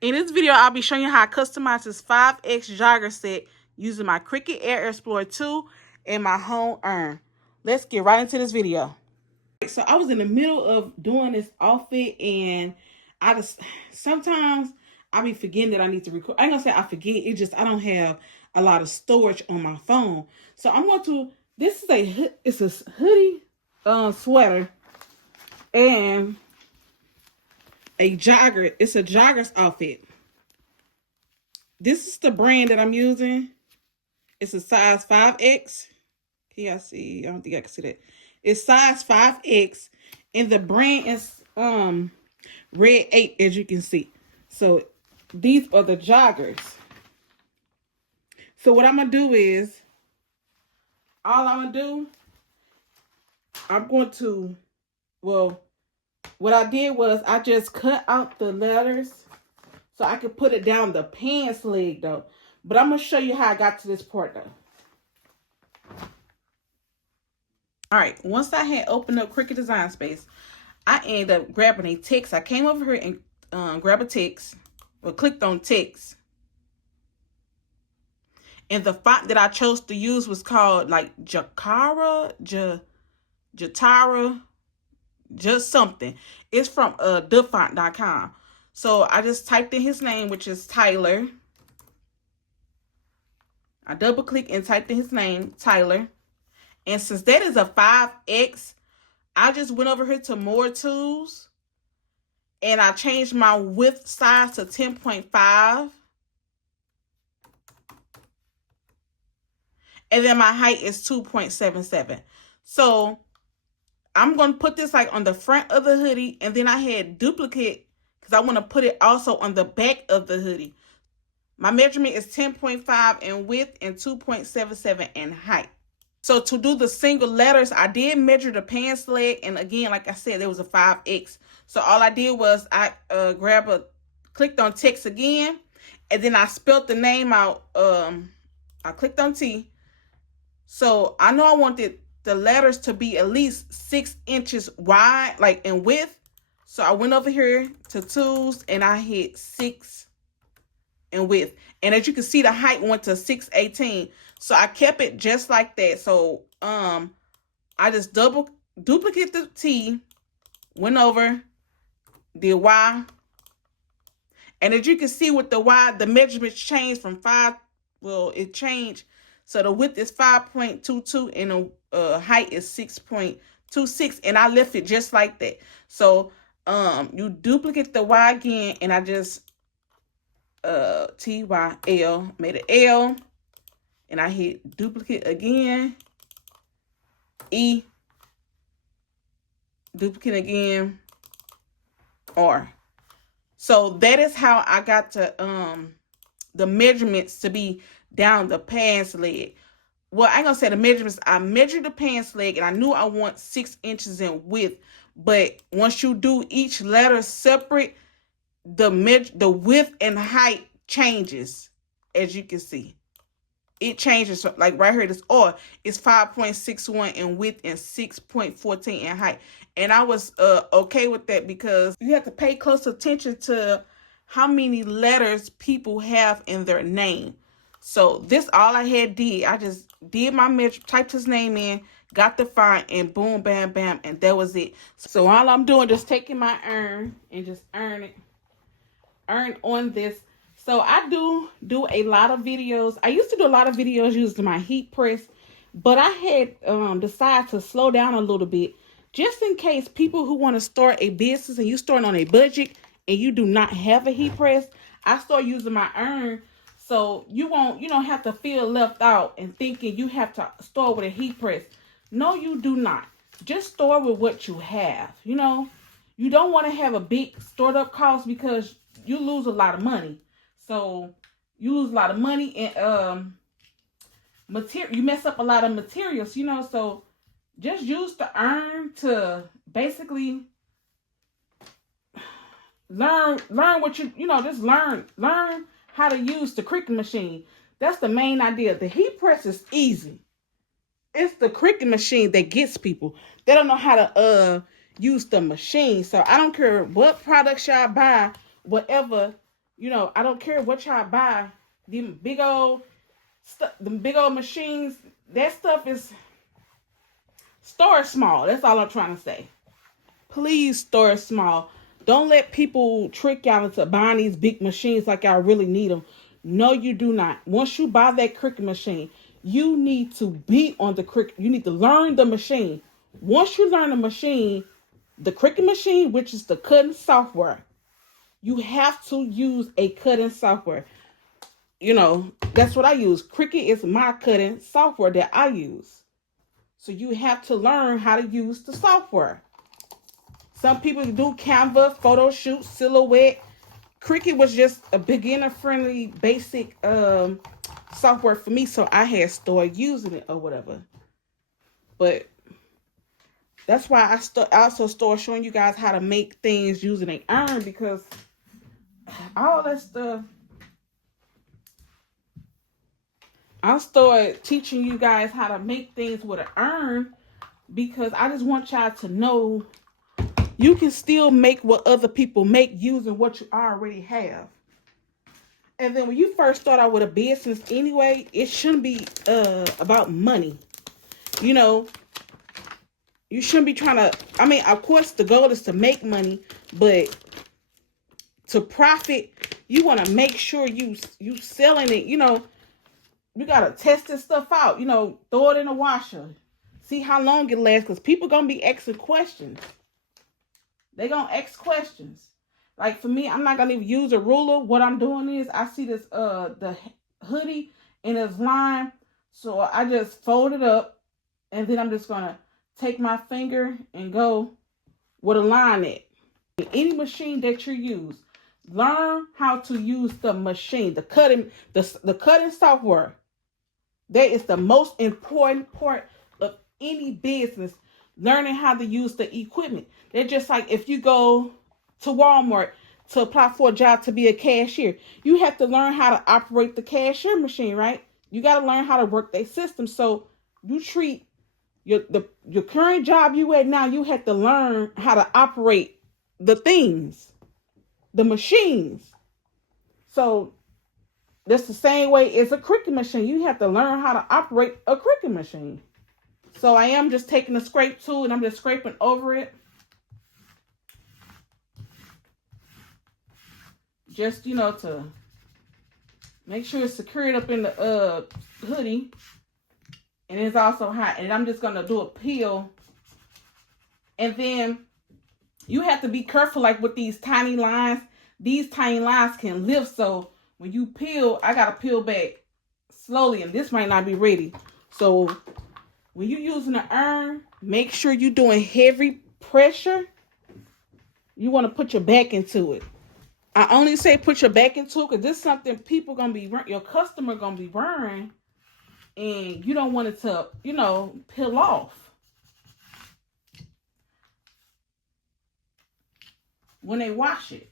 In this video, I'll be showing you how I customize this 5X jogger set using my Cricut Air Explorer 2 and my home urn. Let's get right into this video. So I was in the middle of doing this outfit and sometimes I be forgetting that I need to record. I ain't gonna say I forget, it just I don't have a lot of storage on my phone. So I'm going to, it's a hoodie sweater and a jogger. It's a jogger's outfit. This is the brand that I'm using. It's a size 5X. Can y'all see? I don't think I can see that. It's size 5X. And the brand is Red 8, as you can see. So these are the joggers. So what I'm going to do is, what I did was I just cut out the letters so I could put it down the pants leg though. But I'm going to show you how I got to this part though. All right, once I had opened up Cricut Design Space, I ended up grabbing a text. I came over here and grabbed a text, or clicked on text. And the font that I chose to use was called like Jatara, just something. It's from thefont.com. So I just typed in his name, which is Tyler. I double clicked and typed in his name, Tyler. And since that is a 5X, I just went over here to more tools and I changed my width size to 10.5. And then my height is 2.77. So I'm going to put this like on the front of the hoodie. And then I had duplicate because I want to put it also on the back of the hoodie. My measurement is 10.5 in width and 2.77 in height. So to do the single letters, I did measure the pants leg. And again, like I said, there was a 5X. So all I did was I clicked on text again. And then I spelled the name out. I clicked on T. So I know I wanted the letters to be at least 6 inches wide, like in width. So I went over here to tools and I hit 6 in width. And as you can see, the height went to 618. So I kept it just like that. So I just duplicate the T, went over, did Y. And as you can see with the Y, the measurements changed from 5. Well, it changed. So the width is 5.22 and the height is 6.26. And I left it just like that. So you duplicate the Y again, and I just TYL, made an L, and I hit duplicate again, E, duplicate again, R. So that is how I got to the measurements to be down the pants leg. Well, I ain't gonna say the measurements. I measured the pants leg and I knew I want 6 inches in width. But once you do each letter separate, the width and height changes, as you can see. It changes, like right here, this R is 5.61 in width and 6.14 in height. And I was okay with that because you have to pay close attention to how many letters people have in their name. So this all I had did. I just did my measure, typed his name in, got the font, and boom, bam, bam, and that was it. So all I'm doing is taking my urn and just earn on this. So I do a lot of videos. I used to do a lot of videos using my heat press, but I had decided to slow down a little bit just in case people who want to start a business and you starting on a budget and you do not have a heat press. I start using my urn so you don't have to feel left out and thinking you have to start with a heat press. No, you do not. Just start with what you have. You don't want to have a big startup cost because you lose a lot of money. So you lose a lot of money and material. You mess up a lot of materials, So just use the urn to basically learn what just learn how to use the Cricut machine. That's the main idea. The heat press is easy. It's the Cricut machine that gets people. They don't know how to use the machine. So I don't care what products y'all buy, whatever, You know, I don't care what y'all buy. Them big old stuff, the big old machines, that stuff is, start small. That's all I'm trying to say. Please start small. Don't let people trick y'all into buying these big machines like y'all really need them. No, you do not. Once you buy that Cricut machine, you need to be on the Cricut. You need to learn the machine. Once you learn the machine, the Cricut machine, which is the cutting software, you have to use a cutting software. You know, that's what I use. Cricut is my cutting software that I use. So you have to learn how to use the software. Some people do Canva, photo shoot, silhouette. Cricut was just a beginner-friendly, basic software for me, so I had started using it or whatever. But that's why I also started showing you guys how to make things using an iron, because all that stuff. I started teaching you guys how to make things with an iron because I just want y'all to know you can still make what other people make using what you already have. And then when you first start out with a business anyway, it shouldn't be about money. You know, you shouldn't be trying to, I mean, of course the goal is to make money, but to profit, you want to make sure you selling it. You know, you got to test this stuff out. You know, throw it in a washer. See how long it lasts, because people going to be asking questions. They going to ask questions. Like for me, I'm not going to even use a ruler. What I'm doing is I see this, the hoodie and it's lined. So I just fold it up and then I'm just going to take my finger and go with a line it. Any machine that you use, learn how to use the machine, the cutting software. That is the most important part of any business, learning how to use the equipment. They're just like if you go to Walmart to apply for a job to be a cashier, you have to learn how to operate the cashier machine, right? You got to learn how to work their system. So you treat your current job you at now, you have to learn how to operate the things, the machines. So that's the same way as a Cricut machine. You have to learn how to operate a Cricut machine. So I am just taking the scrape tool and I'm just scraping over it. Just, you know, to make sure it's secured up in the hoodie. And it's also hot. And I'm just going to do a peel. And then you have to be careful, like with these tiny lines. These tiny lines can lift. So when you peel, I got to peel back slowly. And this might not be ready. So when you're using an iron, make sure you're doing heavy pressure. You want to put your back into it. I only say put your back into it because this is something people going to be, your customer going to be wearing. And you don't want it to, you know, peel off when they wash it.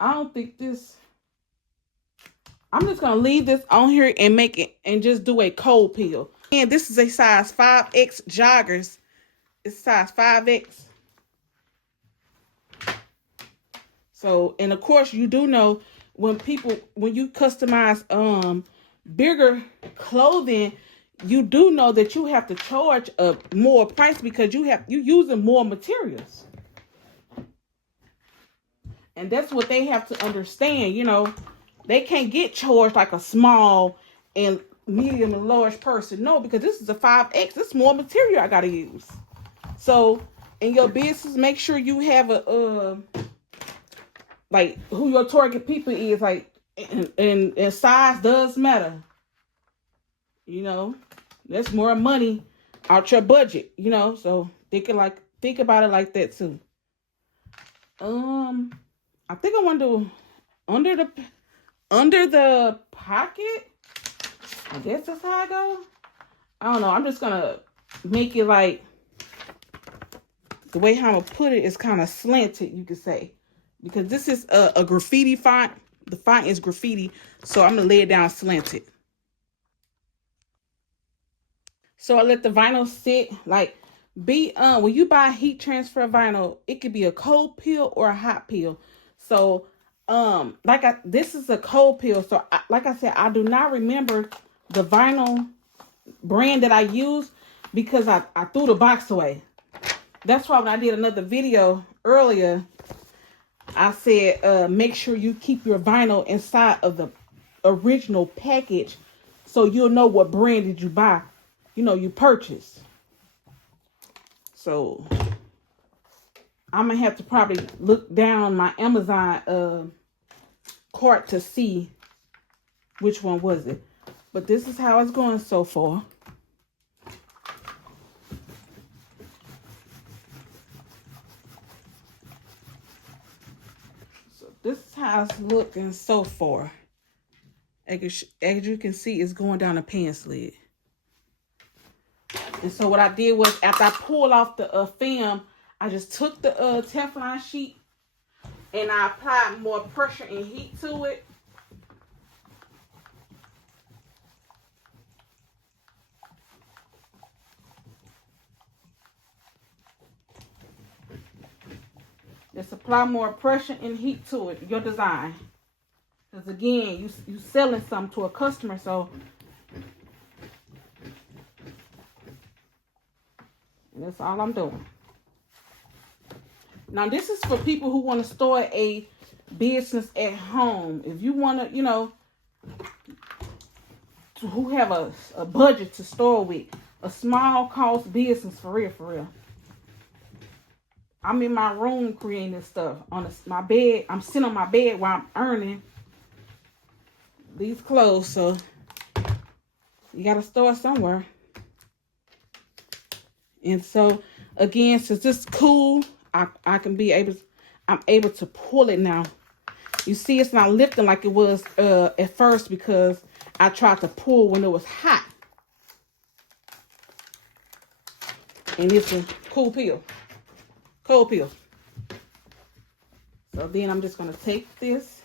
I don't think this, I'm just going to leave this on here and make it and just do a cold peel. And this is a size 5X joggers. It's size 5X. So, and of course you do know when you customize bigger clothing, you do know that you have to charge a more price because you're using more materials. And that's what they have to understand, you know. They can't get charged like a small and medium and large person. No, because this is a 5X. This is more material I got to use. So, in your business, make sure you have a like who your target people is, like, and size does matter. You know, that's more money out your budget, you know, so think about it like that too. I think I want to do under the pocket. I guess that's how I go. I don't know. I'm just gonna make it like the way how I'm gonna put it is kind of slanted, you could say. Because this is a graffiti font. The font is graffiti. So I'm going to lay it down slanted. So I let the vinyl sit. Like, when you buy heat transfer vinyl, it could be a cold peel or a hot peel. So this is a cold peel. So like I said, I do not remember the vinyl brand that I used because I threw the box away. That's why when I did another video earlier, I said make sure you keep your vinyl inside of the original package so you'll know what brand did you buy, you purchase. So I'm gonna have to probably look down my Amazon cart to see which one was it. But this is how it's going so far. So this is how it's looking so far. As you can see, it's going down a pants lid. And so what I did was, after I pulled off the film, I just took the Teflon sheet and I applied more pressure and heat to it. Just apply more pressure and heat to it, your design. Because again, you selling something to a customer, so that's all I'm doing. Now this is for people who want to start a business at home. If you want to, who have a budget to start with, a small cost business, for real. I'm in my room creating this stuff on my bed. I'm sitting on my bed while I'm ironing these clothes. So you got to start somewhere. And so again, since it's cool, I'm able to pull it now. You see, it's not lifting like it was at first because I tried to pull when it was hot. And it's a cold peel. So then I'm just going to take this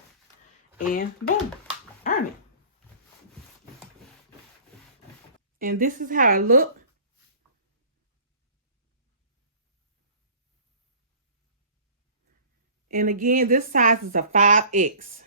and boom, iron it. And this is how I look. And again, this size is a 5X.